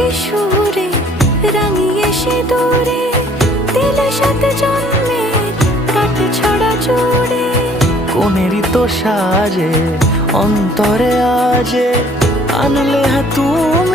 রে সুরে রাঙিয়ে সে দূরে দিলে সাথে জন্মে কাটে ছড়া জুড়ে কোনেরই তো সাজে অন্তরে আজে আনলে হ্যাঁ তুই